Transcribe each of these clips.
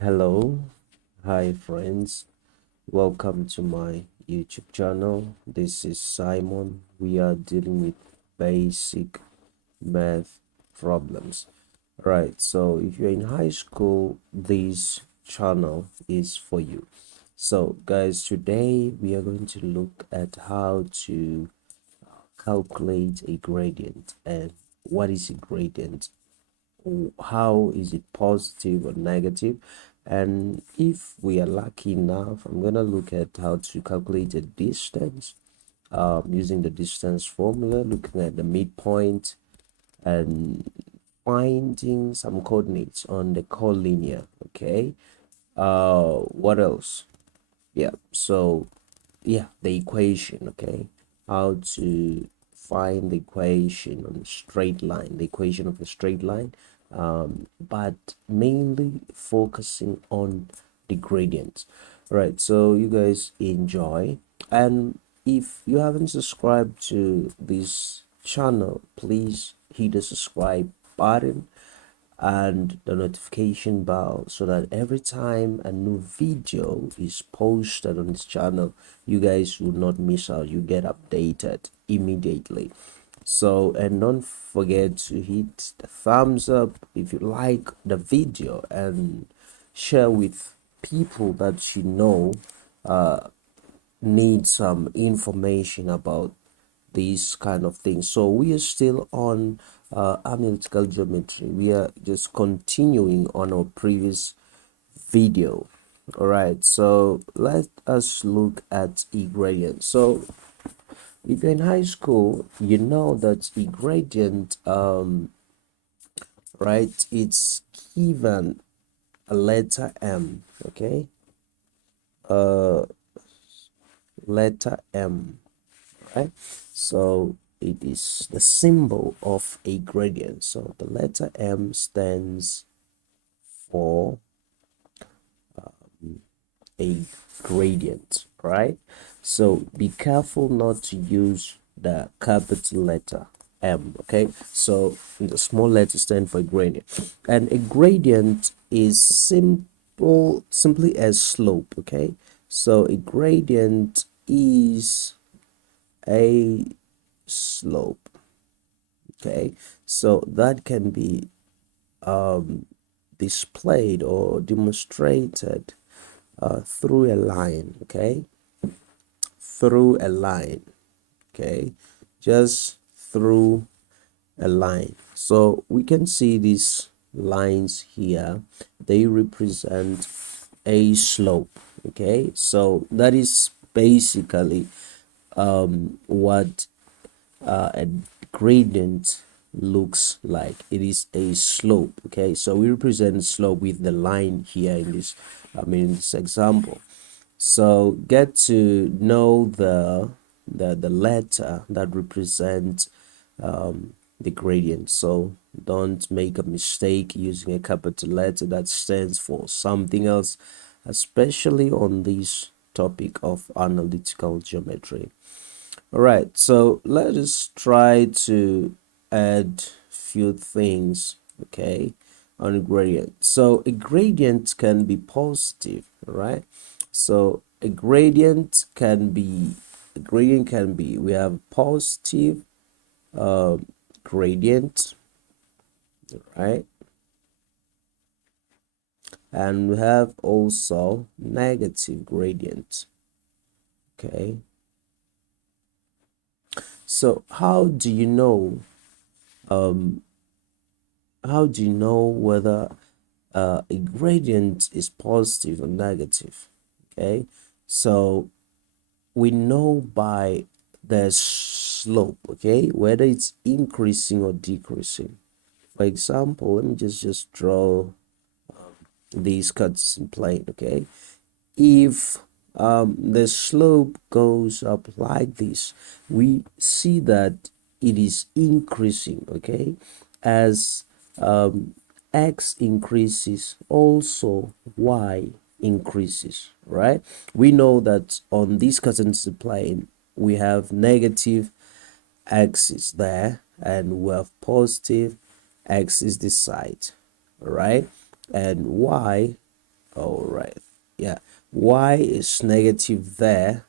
Hello, hi friends, welcome to my YouTube channel. This is Simon. We are dealing with basic math problems. Right, so if you're in high school, this channel is for you. So, guys, today we are going to look at how to calculate a gradient and what is a gradient, how is it positive or negative, and if we are lucky enough, I'm gonna look at how to calculate the distance using the distance formula, looking at the midpoint and finding some coordinates on the collinear. Okay, what else? Yeah, so yeah, the equation. Okay, how to find the equation on a straight line, the equation of a straight line, but mainly focusing on the gradients. Right, so you guys enjoy, and if you haven't subscribed to this channel, please hit the subscribe button and the notification bell so that every time a new video is posted on this channel, you guys will not miss out. You get updated immediately. So, and don't forget to hit the thumbs up if you like the video, and share with people that you know need some information about these kind of things. So we are still on analytical geometry. We are just continuing on our previous video. All right, so let us look at a gradient. So if you're in high school, you know that a gradient, right, it's given a letter M. Okay, uh letter M, right? So it is the symbol of a gradient. So the letter M stands for a gradient, right? So be careful not to use the capital letter M, okay? So the small letter stand for gradient. And a gradient is simply a slope, okay? So a gradient is a slope, okay? So that can be displayed or demonstrated through a line, okay? Through a line, okay? Just through a line. So we can see these lines here, they represent a slope, okay? So that is basically what a gradient looks like. It is a slope, okay? So we represent slope with the line here in this, in this example. So get to know the letter that represents the gradient. So don't make a mistake using a capital letter that stands for something else, especially on this topic of analytical geometry. All right, so let us try to add few things, okay, on a gradient. So a gradient can be positive, all right? So a gradient can be we have positive gradient, right? And we have also negative gradient, okay? So how do you know whether a gradient is positive or negative? Okay, so we know by the slope, okay, whether it's increasing or decreasing. For example, let me just draw these cuts in plane, okay? If the slope goes up like this, we see that it is increasing, okay? As x increases, also y increases, right? We know that on this currency plane, we have negative axis there, and we have positive axis this side, right? And y All right. Yeah. Y is negative there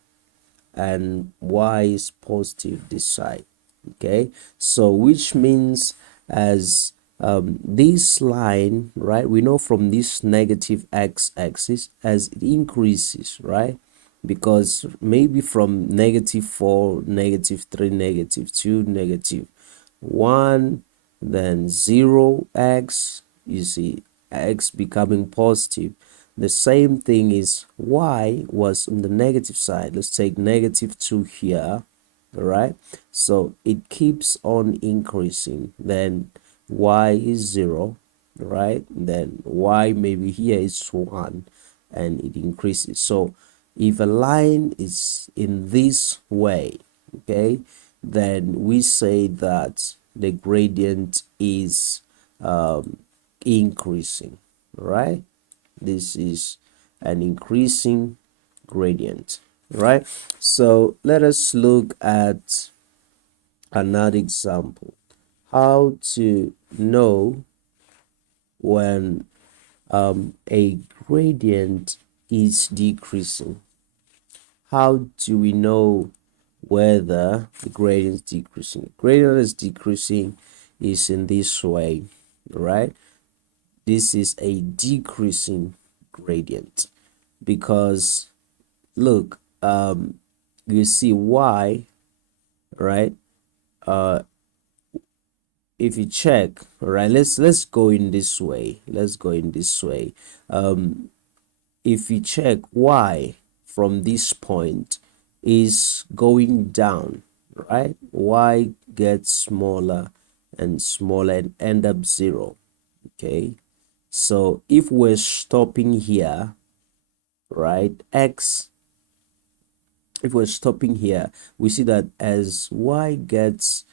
and y is positive this side. Okay. So which means as this line, right? We know from this negative x-axis as it increases, right? Because maybe from -4, -3, -2, -1, then 0x, you see x becoming positive. The same thing is y was on the negative side. Let's take -2 here. All right, so it keeps on increasing. Then y is 0, right? Then y maybe here is 1, and it increases. So if a line is in this way, okay, then we say that the gradient is increasing, right? This is an increasing gradient, right? So let us look at another example. How to know when a gradient is decreasing. How do we know whether the gradient is decreasing? Gradient is decreasing is in this way, right? This is a decreasing gradient because look, you see y, right? If you check, right, let's go in this way. Let's go in this way. If you check, y from this point is going down, right? Y gets smaller and smaller and end up 0. Okay, so if we're stopping here, right, x, if we're stopping here, we see that as y gets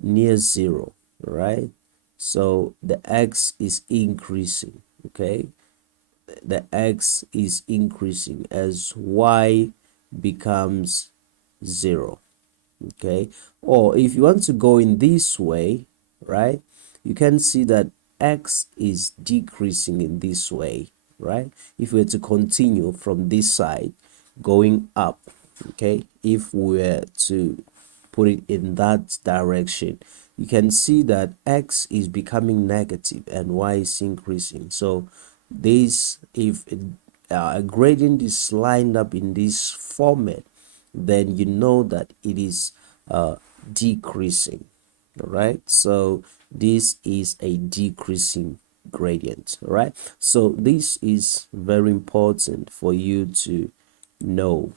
near 0, right, so the x is increasing. Okay, the x is increasing as y becomes 0. Okay, or if you want to go in this way, right, you can see that x is decreasing in this way, right? If we were to continue from this side going up, okay, if we were to put it in that direction, you can see that x is becoming negative and y is increasing. So this, if a gradient is lined up in this format, then you know that it is decreasing. All right, so this is a decreasing gradient. All right, so this is very important for you to know,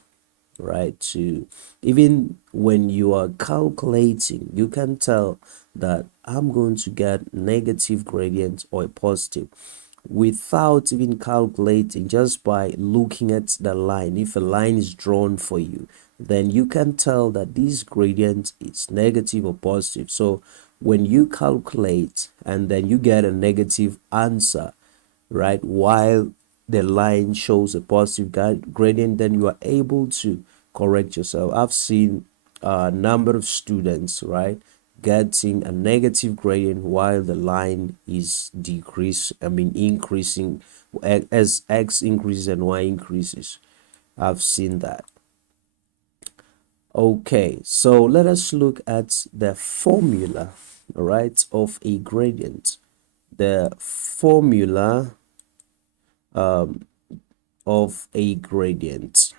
right? To even when you are calculating, you can tell that I'm going to get negative gradient or a positive without even calculating, just by looking at the line. If a line is drawn for you, then you can tell that this gradient is negative or positive. So when you calculate and then you get a negative answer, right, while the line shows a positive gradient, then you are able to correct yourself. I've seen a number of students, right, getting a negative gradient while the line is increasing as x increases and y increases. I've seen that. Okay, so let us look at the formula, all right, of a gradient. The formula of a gradient,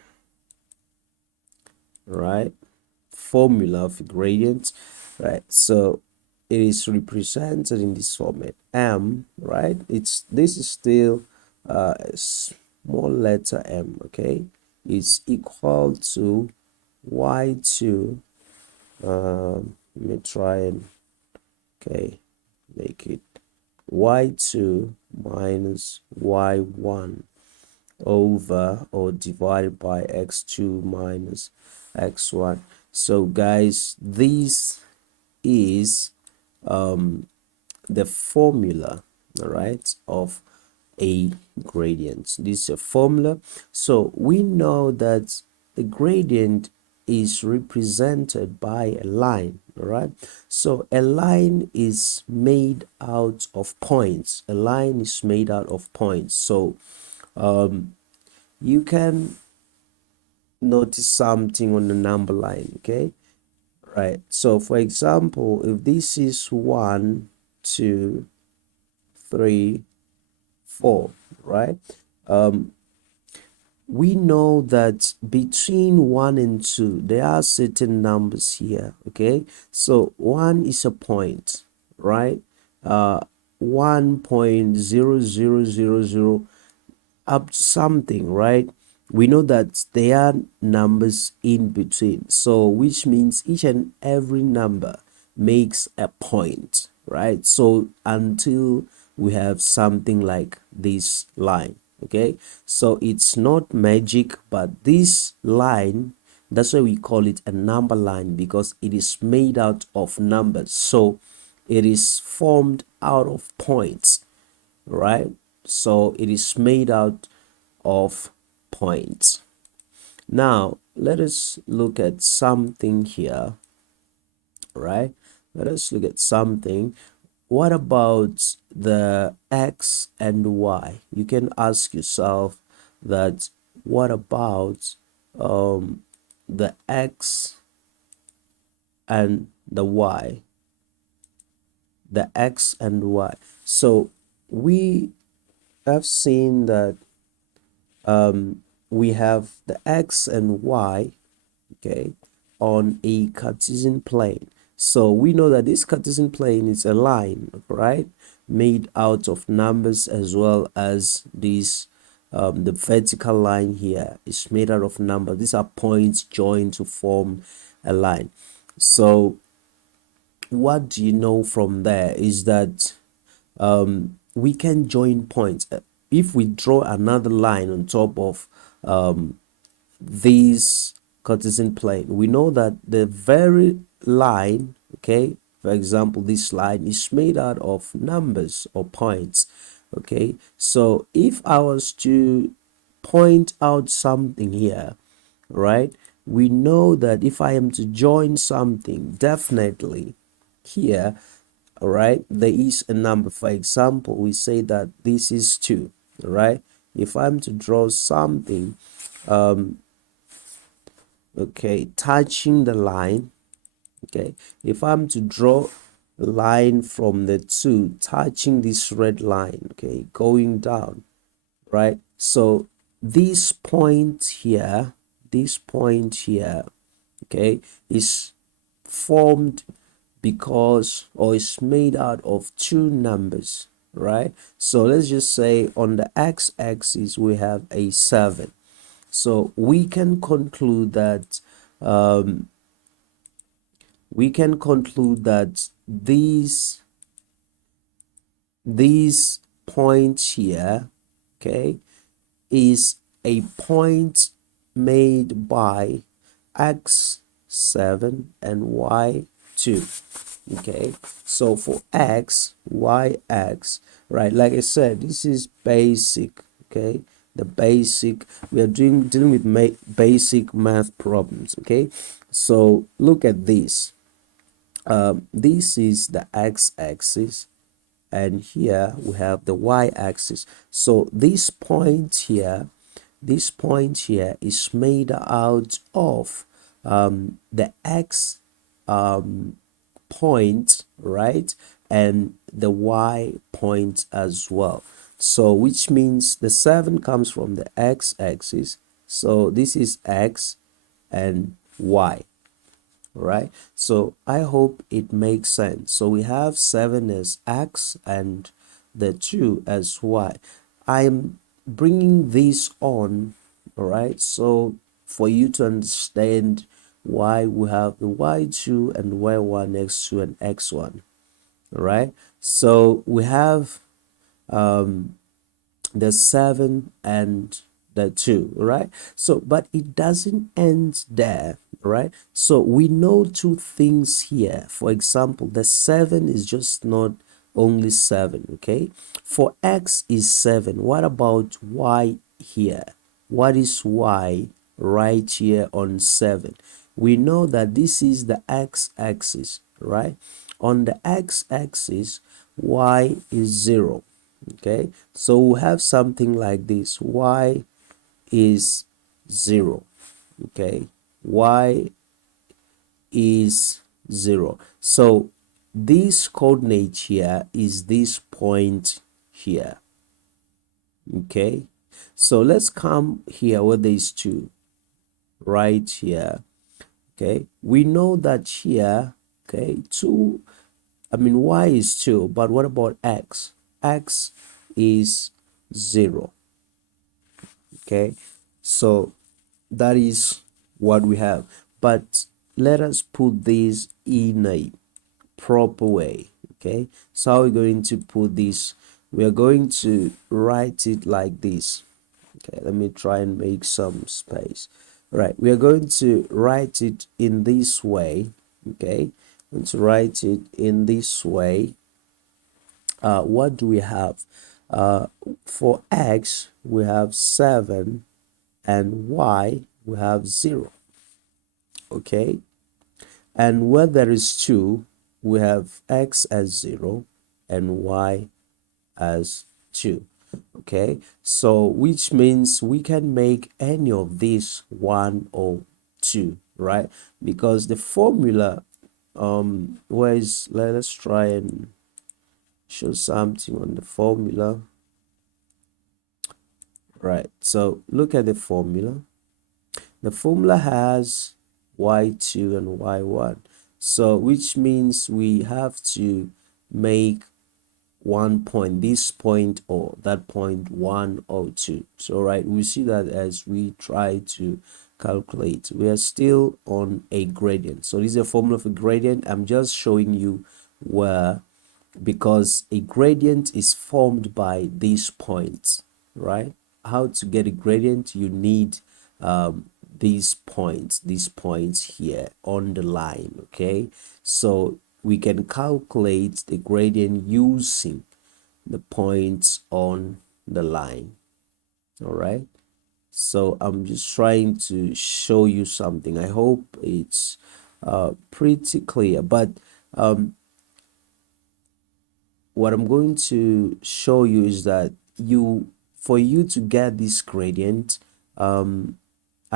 right? Formula of a gradient, right? So it is represented in this format, m, right? This is still a small letter m. Okay, it's equal to y2, let me try and, okay, make it y2 minus y1 over or divided by x2 minus x1. So guys, this is the formula, all right, of a gradient. This is a formula. So we know that the gradient is represented by a line, all right? So a line is made out of points. A line is made out of points. So you can notice something on the number line. Okay, right? So for example, if this is 1, 2, 3, 4, right? We know that between 1 and 2 there are certain numbers here. Okay, so 1 is a point, right? 1.0000 up to something, right? We know that there are numbers in between, so which means each and every number makes a point, right? So until we have something like this line. Okay, so it's not magic, but this line, that's why we call it a number line, because it is made out of numbers. So it is formed out of points, right? So it is made out of points. Now let us look at something here, right? Let us look at something. What about the x and y? You can ask yourself that, what about the x and the y? The x and y. So we have seen that we have the x and y, okay, on a Cartesian plane. So we know that this Cartesian plane is a line, right, made out of numbers, as well as this the vertical line here is made out of numbers. These are points joined to form a line. So what do you know from there is that we can join points. If we draw another line on top of this Cartesian plane, we know that the very line, okay, for example, this line is made out of numbers or points. Okay, so if I was to point out something here, right, we know that if I am to join something, definitely here, all right, there is a number. For example, we say that this is 2, all right? If I'm to draw something, okay, touching the line, okay, if I'm to draw a line from the 2 touching this red line, okay, going down, right? So this point here, okay, is formed because, or is made out of two numbers, right? So let's just say on the x-axis we have a 7. So we can conclude that these points here, okay, is a point made by x7 and y2. Okay, so for x, y, x, right, like I said, this is basic. Okay, the basic, we are dealing with basic math problems. Okay, so look at this. This is the x-axis, and here we have the y-axis. So this point here is made out of the x point, right, and the y point as well. So which means the 7 comes from the x-axis, so this is x and y, right? So I hope it makes sense. So we have 7 as x and the 2 as y. I'm bringing this on, all right, so for you to understand why we have the y2 and y1, x2 and x1, all right? So we have the 7 and the 2, right? So but it doesn't end there, right? So we know two things here. For example, the 7 is just not only 7, okay? For x is 7. What about y here? What is y right here on 7? We know that this is the x-axis, right? On the x-axis, y is 0. Okay, so we have something like this: y is 0. Okay, y is 0. So this coordinate here is this point here. Okay, so let's come here where there is 2 right here. Okay, we know that here, okay, 2, I mean y is 2, but what about x? X is 0. Okay, so that is what we have, but let us put this in a proper way. Okay, so how are we going to put this? We are going to write it like this. Okay, let me try and make some space. Right, we are going to write it in this way. Okay, let's write it in this way. What do we have? For x we have 7 and y we have 0. Okay, and where there is 2 we have x as 0 and y as 2. Okay, so which means we can make any of these 1 or 2, right? Because the formula, let's try and show something on the formula. Right, so look at the formula. The formula has y2 and y1, so which means we have to make one point, this point or that point, 1 or 2. So right, we see that as we try to calculate, we are still on a gradient. So this is a formula for gradient. I'm just showing you where, because a gradient is formed by these points, right? How to get a gradient? You need these points here on the line. Okay, so we can calculate the gradient using the points on the line. All right, so I'm just trying to show you something. I hope it's pretty clear, but what I'm going to show you is that for you to get this gradient,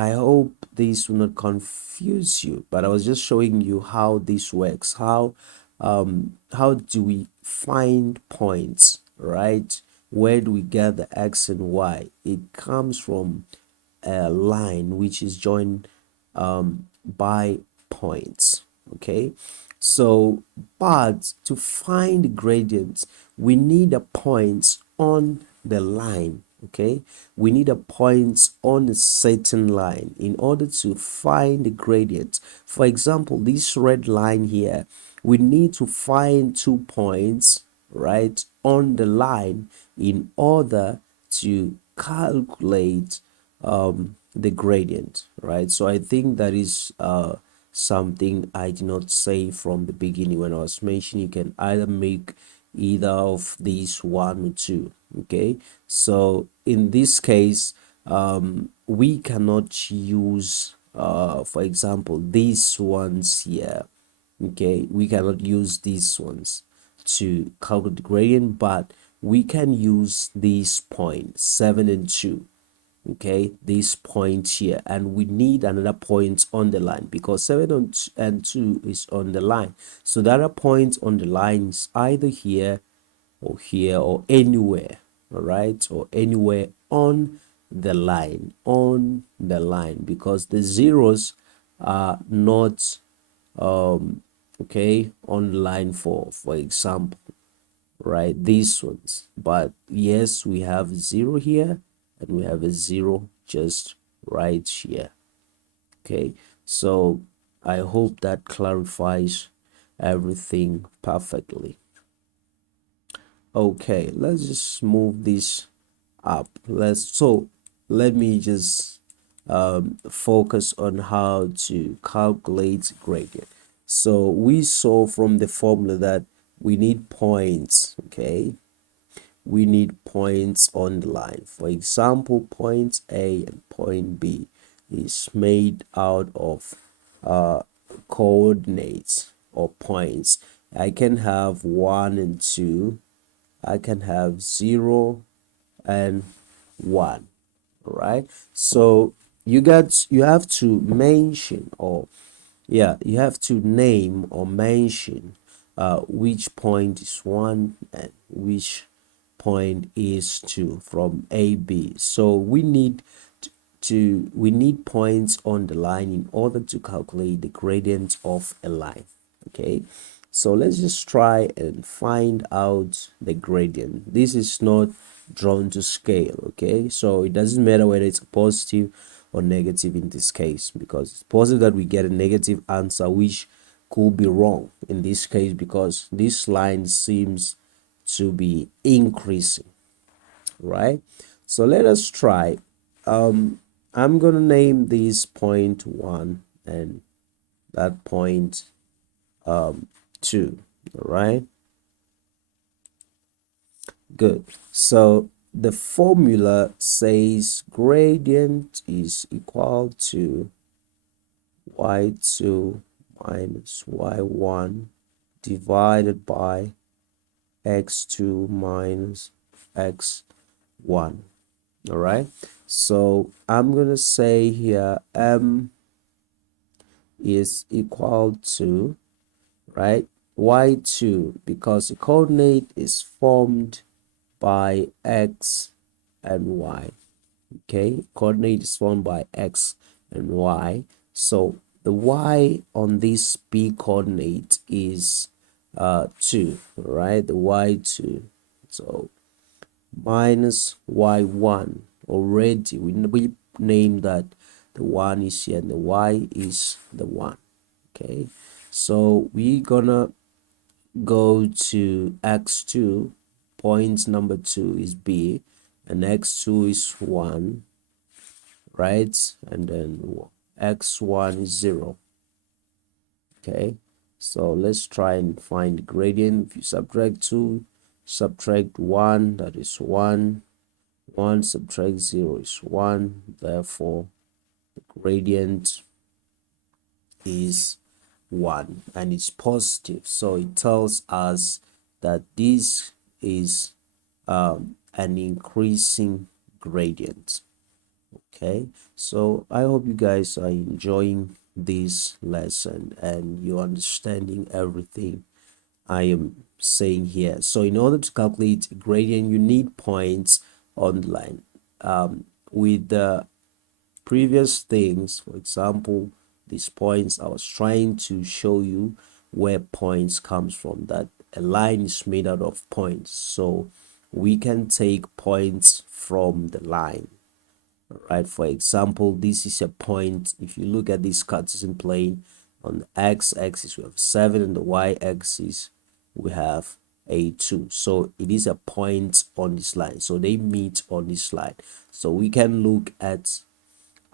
I hope this will not confuse you, but I was just showing you how this works. How do we find points, right? Where do we get the x and y? It comes from a line which is joined by points. Okay, so but to find gradients we need a point on the line. Okay, we need a point on a certain line in order to find the gradient. For example, this red line here, we need to find 2 points right on the line in order to calculate the gradient, right? So I think that is something I did not say from the beginning when I was mentioning you can either make either of these 1 or 2. Okay, so in this case we cannot use for example these ones here. Okay, we cannot use these ones to calculate the gradient, but we can use these points 7 and 2. Okay, this point here, and we need another point on the line because 7 and 2 is on the line. So the other point on the line is either here or anywhere. All right, or anywhere on the line because the zeros are not okay on the line, for example, right, these ones. But yes, we have 0 here and we have a 0 just right here. Okay, so I hope that clarifies everything perfectly. Okay, let's just move this up. Let me just focus on how to calculate gradient. So we saw from the formula that we need points. Okay, we need points on the line. For example, point A and point B is made out of coordinates or points. I can have 1 and 2, I can have 0 and 1. All right. So you have to mention, or yeah, you have to name or mention which point is 1 and which point is 2 from A, B. So we need points on the line in order to calculate the gradient of a line. Okay, so let's just try and find out the gradient. This is not drawn to scale. Okay, so it doesn't matter whether it's positive or negative in this case, because it's possible that we get a negative answer, which could be wrong in this case because this line seems to be increasing, right? So let us try. I'm gonna name this point 1 and that point 2. All right, good. So the formula says gradient is equal to y2 minus y1 divided by x2 minus x1. All right, so I'm gonna say here m is equal to, right, y2, because the coordinate is formed by x and y. Okay, coordinate is formed by x and y. So the y on this p coordinate is 2, right? The y2. So minus y1. Already we named that the 1 is here and the y is the 1. Okay, so we gonna go to x2. Point number 2 is b, and x2 is 1, right? And then x1 is 0. Okay, so let's try and find the gradient. If you subtract 2, subtract 1, that is 1. 1 subtract 0 is 1. Therefore the gradient is 1 and it's positive, so it tells us that this is an increasing gradient. Okay, so I hope you guys are enjoying this lesson and you're understanding everything I am saying here. So in order to calculate a gradient, you need points on the line. With the previous things, for example, these points, I was trying to show you where points comes from, that a line is made out of points. So we can take points from the line, right? For example, this is a point. If you look at this Cartesian plane, on the x-axis we have 7 and the y-axis we have a 2. So it is a point on this line, so they meet on this line. So we can look at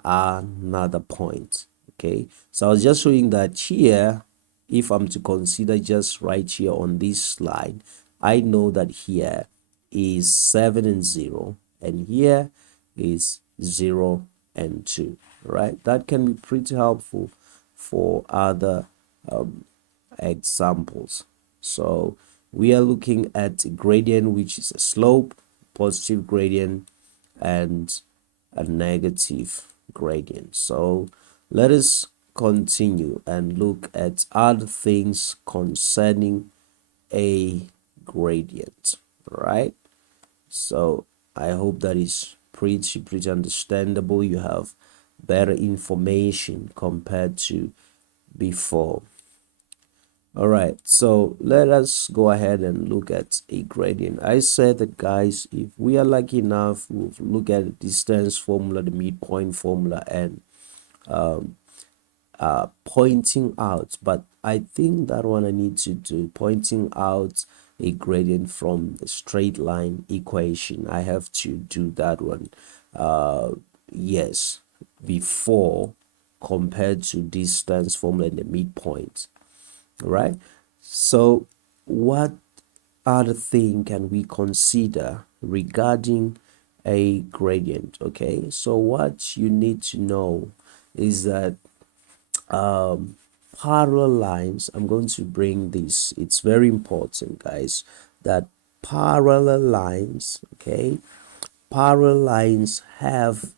another point. Okay, so I was just showing that here, if I'm to consider just right here on this line, I know that here is 7 and 0 and here is 0 and 2, right? That can be pretty helpful for other examples. So we are looking at a gradient, which is a slope, positive gradient, and a negative gradient. So let us continue and look at other things concerning a gradient, right? So I hope that is pretty understandable. You have better information compared to before. All right, so let us go ahead and look at a gradient. I said that, guys, if we are lucky enough, we'll look at the distance formula, the midpoint formula, and pointing out. But I think that one I need to do, pointing out a gradient from the straight line equation. I have to do that one. Yes, before compared to distance formula and the midpoint. Right, so what other thing can we consider regarding a gradient? Okay, so what you need to know is that parallel lines, I'm going to bring this, it's very important, guys, that parallel lines, okay, parallel lines have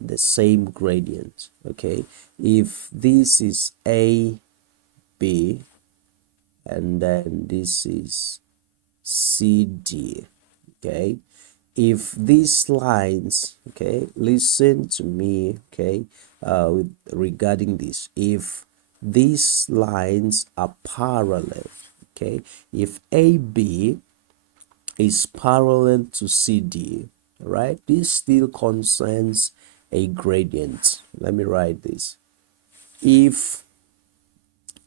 the same gradient, okay. If this is A, B, and then this is C, D, okay. If these lines, okay, listen to me, okay, regarding this, if these lines are parallel, okay, if AB is parallel to CD, right, this still concerns a gradient. Let me write this. If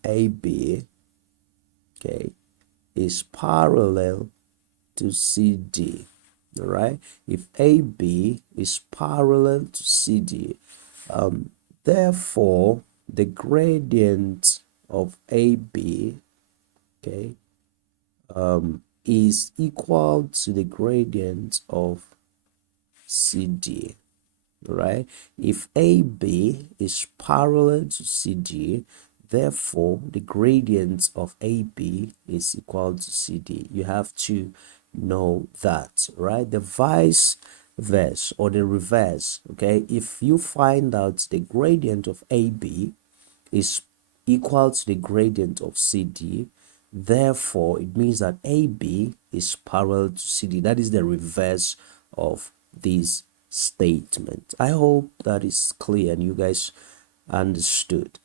AB, okay, is parallel to CD, all right, if AB is parallel to CD, therefore the gradient of AB, okay, is equal to the gradient of CD, right? If AB is parallel to CD, therefore the gradient of AB is equal to CD. You have to know that, right? The vice versa or the reverse, okay? If you find out the gradient of AB is equal to the gradient of CD, therefore it means that AB is parallel to CD. That is the reverse of this statement. I hope that is clear and you guys understood.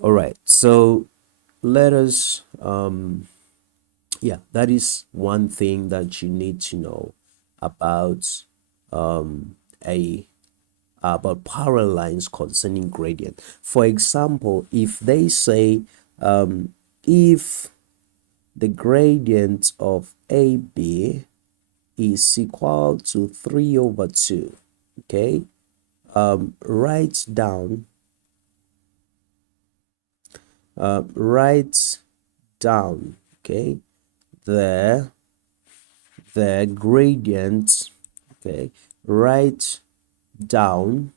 All right, so let us yeah, that is one thing that you need to know about a about parallel lines concerning gradient. For example, if they say if the gradient of AB is equal to 3 over 2, okay, write down write down, okay, the gradient, okay, write down,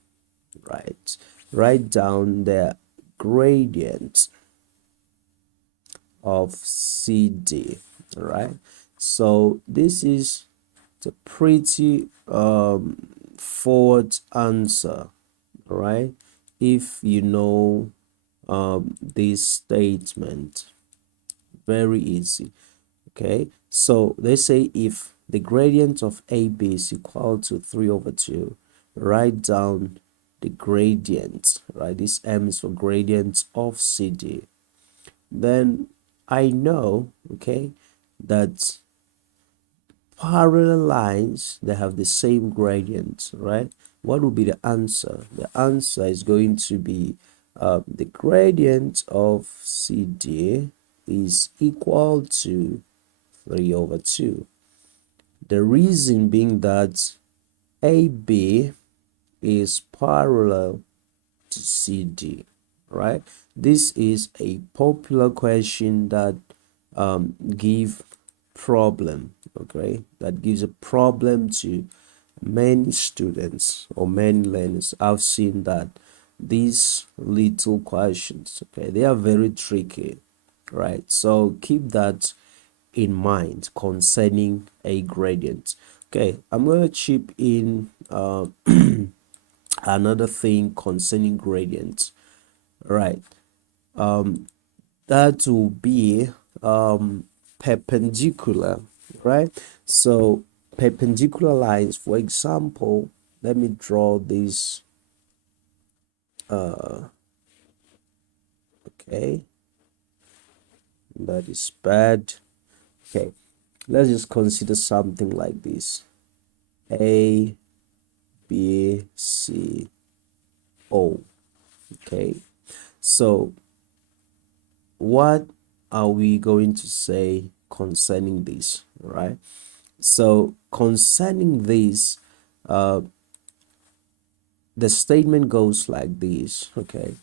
write down the gradient of CD, right? So this is the pretty forward answer, right? If you know this statement, very easy, okay. So they say if the gradient of AB is equal to 3 over 2, write down the gradient, right? This M is for gradient of CD. Then I know, okay, that parallel lines, they have the same gradient, right? What will be the answer? The answer is going to be the gradient of CD is equal to 3 over 2. The reason being that AB is parallel to CD, right? This is a popular question that give problem, okay, that gives a problem to many students or many learners. I've seen that these little questions, okay, they are very tricky, right? So keep that in mind concerning a gradient. Okay, I'm going to chip in another thing concerning gradients, right? That will be perpendicular, right? So perpendicular lines, for example, let me draw this, okay, that is bad. Okay, let's just consider something like this: A, B, C, O. Okay, so what are we going to say concerning this, right? So concerning this, the statement goes like this, okay.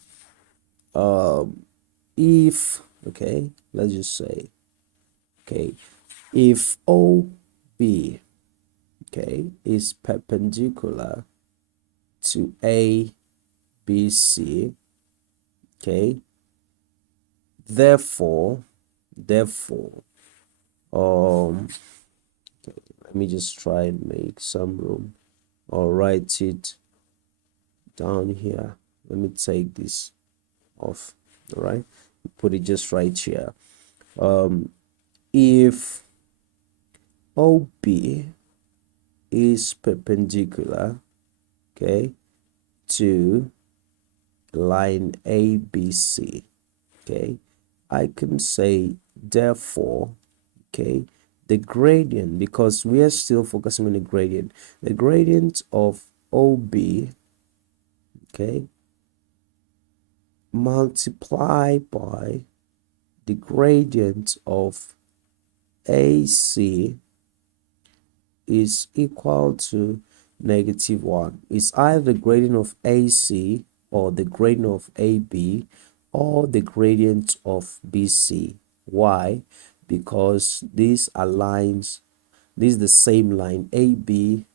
If, okay, let's just say, okay, if OB, okay, is perpendicular to ABC, okay, therefore, okay, Let me just try and make some room or write it down here. Let me take this off. All right, put it just right here. If OB is perpendicular, okay, to line ABC, okay, I can say therefore, okay, the gradient, because we are still focusing on the gradient of OB, okay, multiplied by the gradient of AC is equal to -1. It's either the gradient of AC or the gradient of AB or the gradient of BC. Why? Because this aligns, this is the same line. AB,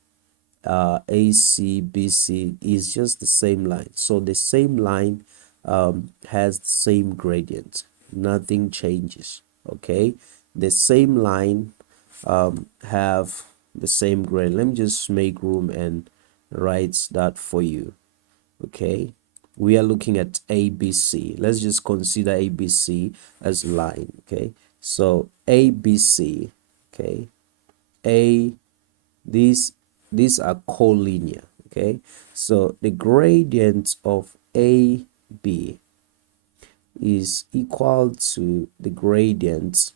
AC, BC is just the same line. So the same line has the same gradient. Nothing changes. Okay, the same line have the same grade. Let me just make room and write that for you. Okay, we are looking at ABC. Let's just consider ABC as a line. Okay, so ABC, okay, a these are collinear. Okay, so the gradient of AB is equal to the gradient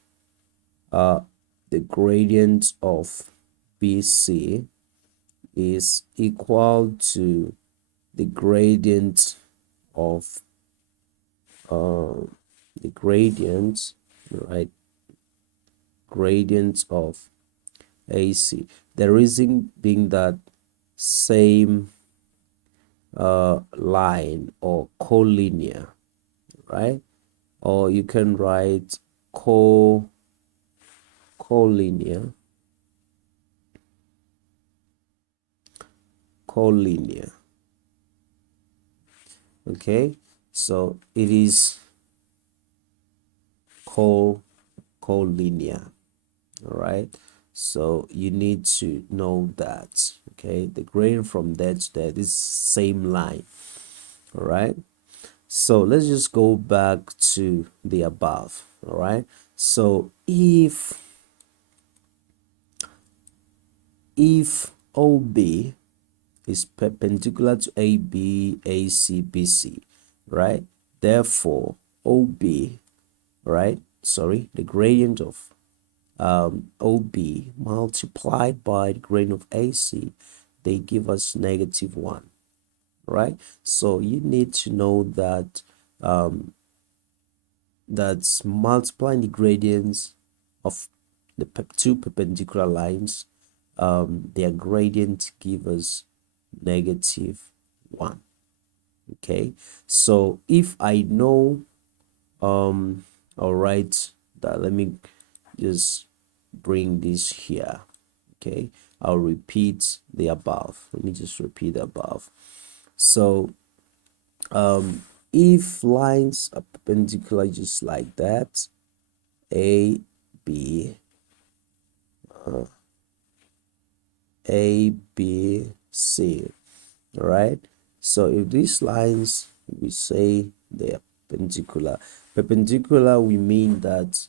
of BC is equal to the gradient of the gradient, right? Gradient of AC. The reason being that same line or collinear, right? Or you can write collinear, collinear. Okay, so it is collinear. All right, so you need to know that. Okay, the gradient from there to there is same line. All right, so let's just go back to the above. All right, so if OB is perpendicular to AB, AC, BC, right? Therefore, OB, right? Sorry, the gradient of OB multiplied by the gradient of AC, they give us -1, right? So you need to know that that's multiplying the gradients of the two perpendicular lines, their gradient give us -1. Okay, so if I know all right, that let me just bring this here. Okay, I'll repeat the above. Let me just repeat the above. So if lines are perpendicular just like that, a b c, all right? So if these lines, we say they are perpendicular, we mean that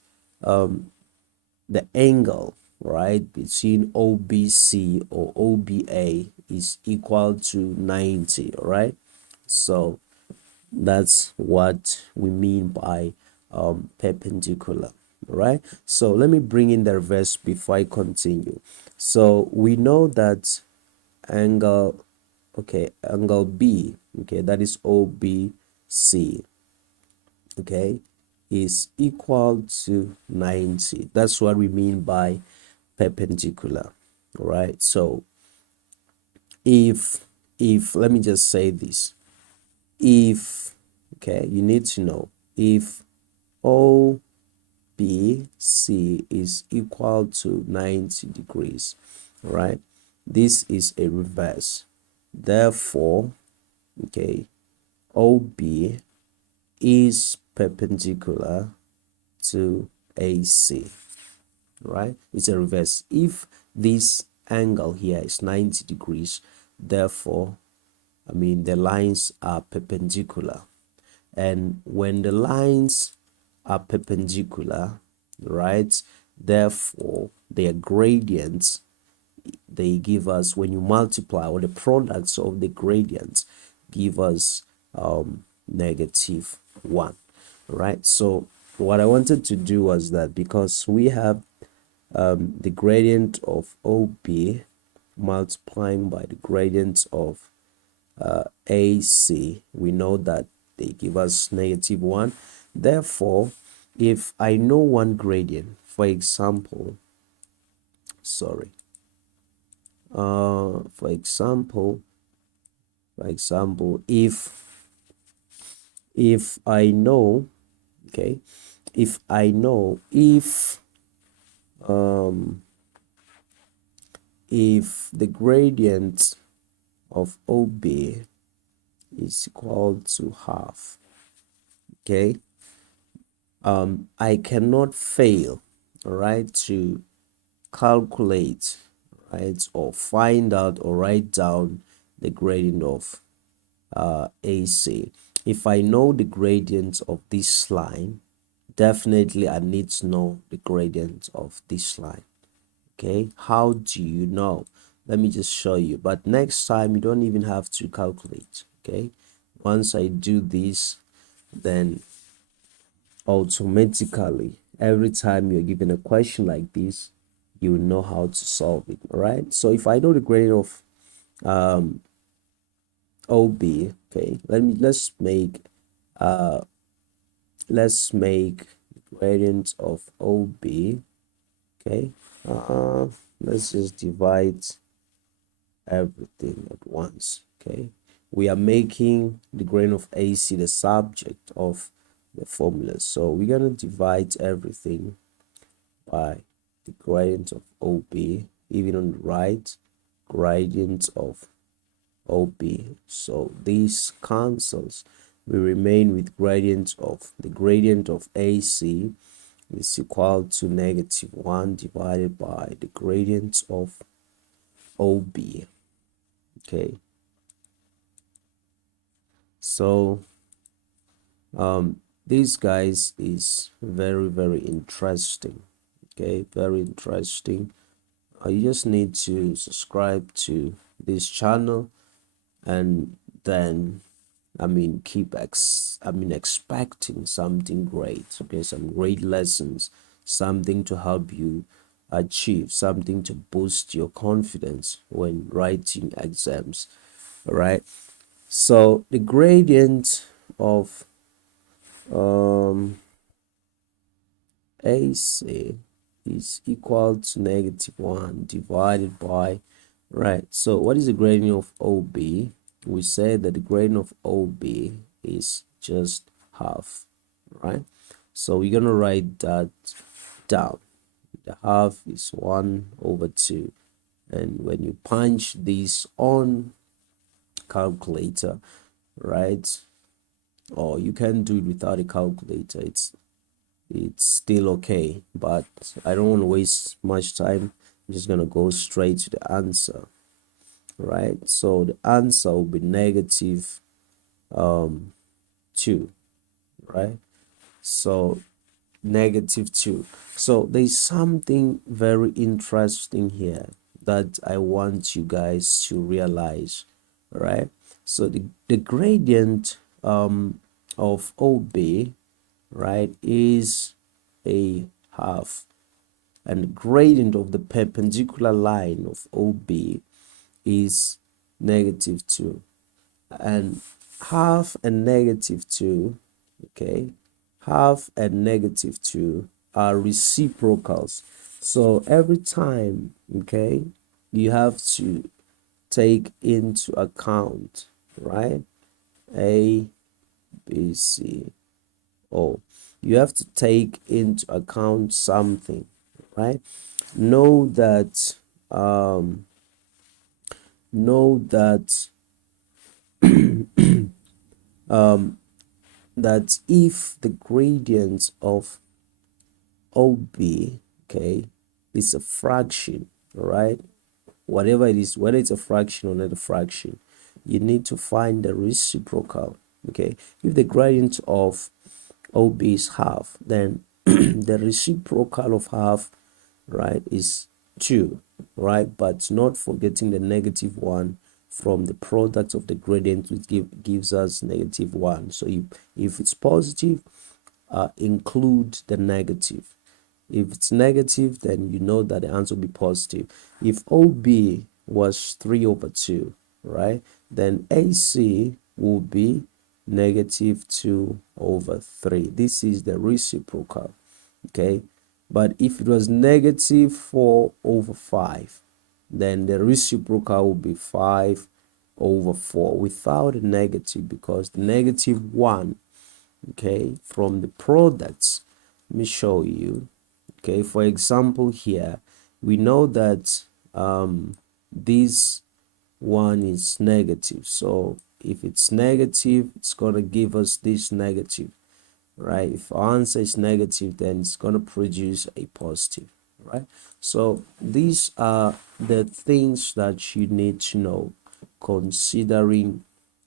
the angle, right, between OBC or OBA is equal to 90, all right? So that's what we mean by perpendicular, right? So let me bring in the reverse before I continue. So we know that angle, okay, angle B, okay, that is OBC, okay, is equal to 90. That's what we mean by perpendicular. All right, so if let me just say this, if, okay, you need to know if OBC is equal to 90 degrees, right? This is a reverse. Therefore, okay, OB is perpendicular to AC, right? It's a reverse. If this angle here is 90 degrees. Therefore, the lines are perpendicular. And when the lines are perpendicular, right, therefore their gradients, they give us, when you multiply, or the products of the gradients give us -1, right? So what I wanted to do was that, because we have the gradient of OB multiplying by the gradient of AC, we know that they give us -1. Therefore, if I know one gradient, for example, for example, if I know, okay, if I know if the gradient of OB is equal to half, okay, I cannot fail, all right, to calculate, right, or find out or write down the gradient of AC. If I know the gradient of this line, definitely I need to know the gradient of this line. Okay, how do you know? Let me just show you, but next time you don't even have to calculate. Okay, once I do this, then automatically every time you're given a question like this, you know how to solve it. All right, so if I know the gradient of OB, okay, let's make gradient of OB, okay. uh let's just divide everything at once, okay. We are making the gradient of AC the subject of the formula, so we're gonna divide everything by the gradient of OB, even on the right, gradient of OB. So this cancels. We remain with gradient of the gradient of AC is equal to -1 divided by the gradient of OB. Okay. So this guys is very, very interesting. Okay, very interesting. You just need to subscribe to this channel, and then keep expecting something great. Okay, some great lessons, something to help you achieve, something to boost your confidence when writing exams. All right, so the gradient of AC is equal to -1 divided by, right, so what is the gradient of OB? We said that the gradient of OB is just half, right? So we're gonna write that down. The half is 1/2, and when you punch this on calculator, right, or you can do it without a calculator, it's still okay, but I don't want to waste much time. I'm just gonna go straight to the answer, right? So the answer will be -2, right? So -2. So there's something very interesting here that I want you guys to realize, right? So the gradient of OB, right, is a half, and the gradient of the perpendicular line of OB is -2, and half and -2, okay, half and -2 are reciprocals. So every time, okay, you have to take into account, right, A, B, C, O. You have to take into account something, right? Know that know that that if the gradient of OB, okay, is a fraction, all right? Whatever it is, whether it's a fraction or not a fraction, you need to find the reciprocal. Okay, if the gradient of OB is half, then the reciprocal of half, right, is 2, right? But not forgetting the negative 1 from the product of the gradient, which gives us negative 1. So if it's positive, include the negative. If it's negative, then you know that the answer will be positive. If OB was 3 over 2, right, then AC will be negative 2 over 3. This is the reciprocal, okay? But if it was negative 4 over 5, then the reciprocal will be 5 over 4 without a negative, because the negative 1, okay, from the products, let me show you. Okay, for example, here we know that this one is negative, so if it's negative, it's going to give us this negative, right? If our answer is negative, then it's going to produce a positive, right? So these are the things that you need to know considering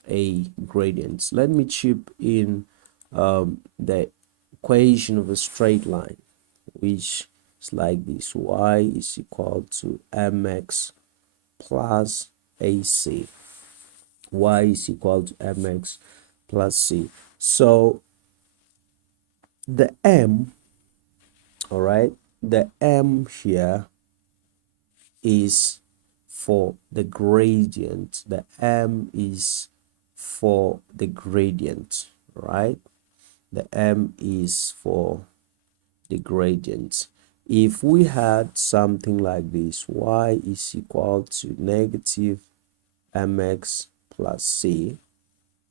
a gradient. Let me chip in the equation of a straight line, which is like this: y is equal to mx plus ac. Y is equal to mx plus c. So the m, all right, the m here is for the gradient. The m is for the gradient, right? The m is for the gradient. If we had something like this, y is equal to negative mx plus c,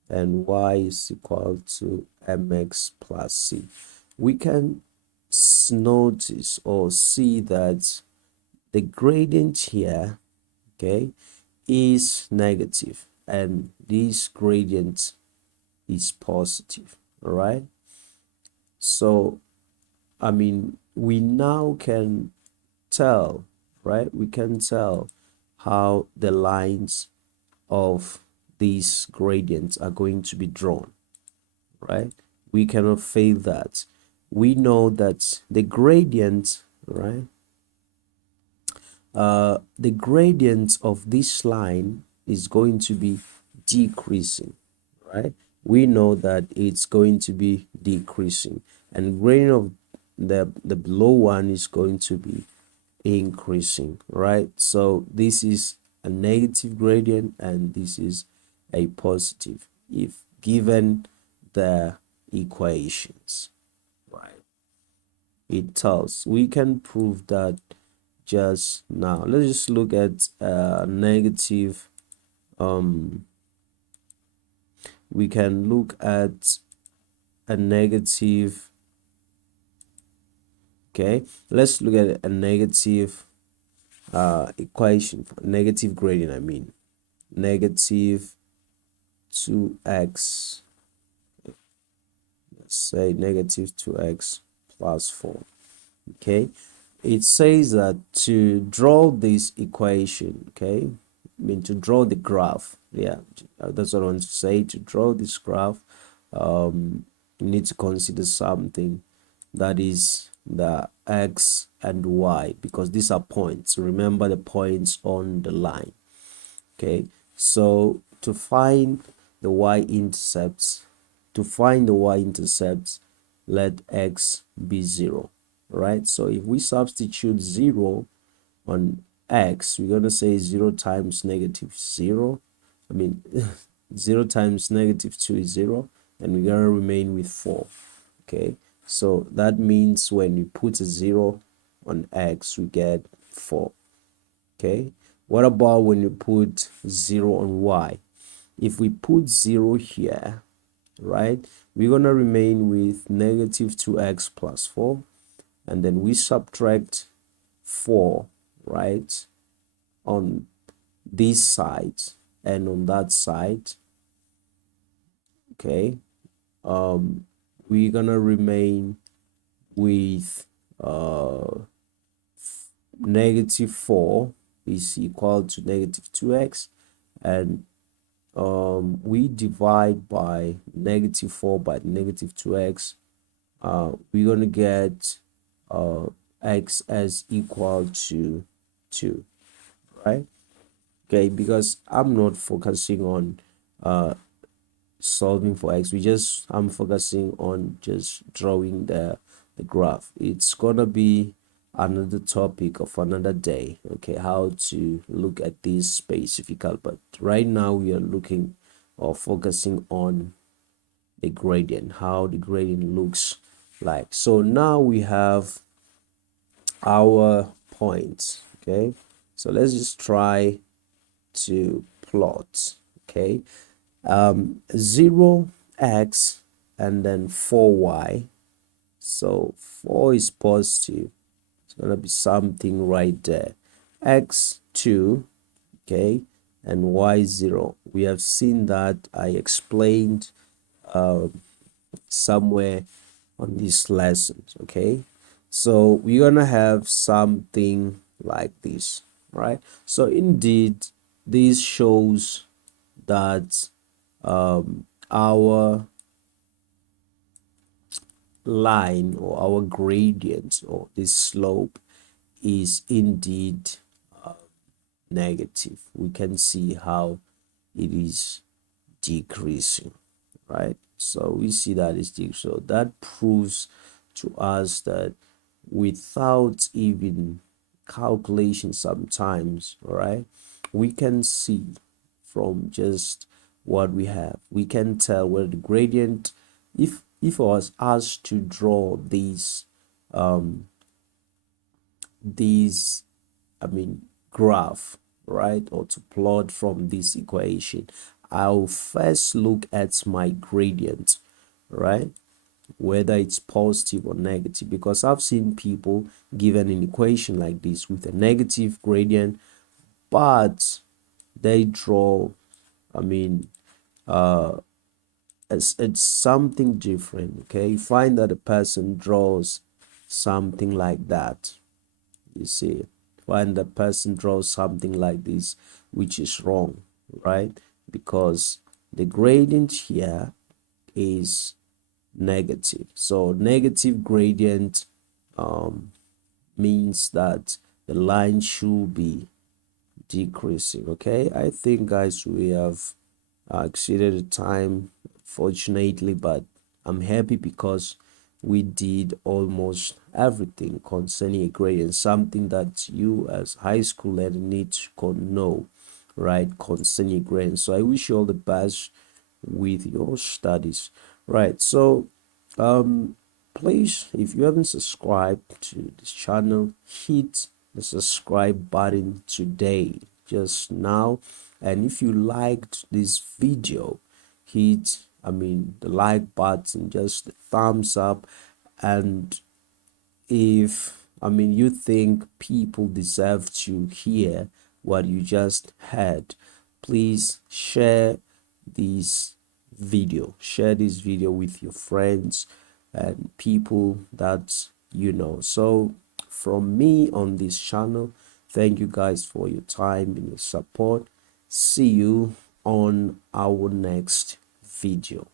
and y is equal to mx plus c, we can notice or see that the gradient here, okay, is negative and this gradient is positive, all right? So I mean, we now can tell, right? We can tell how the lines of these gradients are going to be drawn, right? We cannot fail that. We know that the gradient, right? The gradient of this line is going to be decreasing, right? We know that it's going to be decreasing, and gradient of the below one is going to be increasing, right? So this is a negative gradient and this is a positive if given the equations, right? It tells. We can prove that just now. Let's just look at negative. We can look at a negative. Okay, let's look at a negative equation for negative gradient. I mean, negative 2x. Let's say negative 2x plus 4. Okay, it says that to draw this equation, okay, I mean to draw the graph, yeah, that's what I want to say. To draw this graph, you need to consider something, that is the x and y, because these are points. Remember the points on the line. Okay, so to find the y-intercepts, let x be 0, right? So if we substitute 0 on x, we're going to say 0 times negative 0. I mean, 0 times negative 2 is 0, and we're going to remain with 4. Okay, so that means when we put a 0 on x, we get 4. Okay, what about when you put 0 on y? If we put 0 here, right, we're going to remain with negative 2x plus 4, and then we subtract 4, right, on this side and on that side. Okay, we're going to remain with negative 4 is equal to negative 2x, and we divide by negative 4 by negative 2x, we're going to get x as equal to 2, right? Okay, because I'm not focusing on solving for x. I'm focusing on just drawing the graph. It's gonna be another topic of another day, okay, how to look at this specifically, but right now we are looking or focusing on the gradient, how the gradient looks like. So now we have our points, okay, so let's just try to plot, okay, 0x and then 4y. So 4 is positive, it's gonna be something right there. X2, okay, and y0, we have seen that. I explained somewhere on these lessons, okay. So we're gonna have something like this, right? So indeed, this shows that our line or our gradient or this slope is indeed negative. We can see how it is decreasing, right? So we see that it's decreasing. So that proves to us that without even calculation sometimes, right, we can see from just what we have, we can tell where the gradient, if I was asked to draw these I mean graph, right, or to plot from this equation, I'll first look at my gradient, right, whether it's positive or negative, because I've seen people given an equation like this with a negative gradient, but they draw, I mean, it's something different. Okay, you find that a person draws something like that, you see, find the person draws something like this, which is wrong, right? Because the gradient here is negative. So negative gradient means that the line should be decreasing. Okay, I think, guys, we have exceeded the time, fortunately, but I'm happy because we did almost everything concerning a gradient, something that you as high school learner need to know, right, concerning gradient. So I wish you all the best with your studies, right? So please, if you haven't subscribed to this channel, hit the subscribe button today, just now. And if you liked this video, hit, the like button, just the thumbs up. And if you think people deserve to hear what you just heard, please share this video with your friends and people that you know. So from me on this channel, thank you guys for your time and your support. See you on our next video.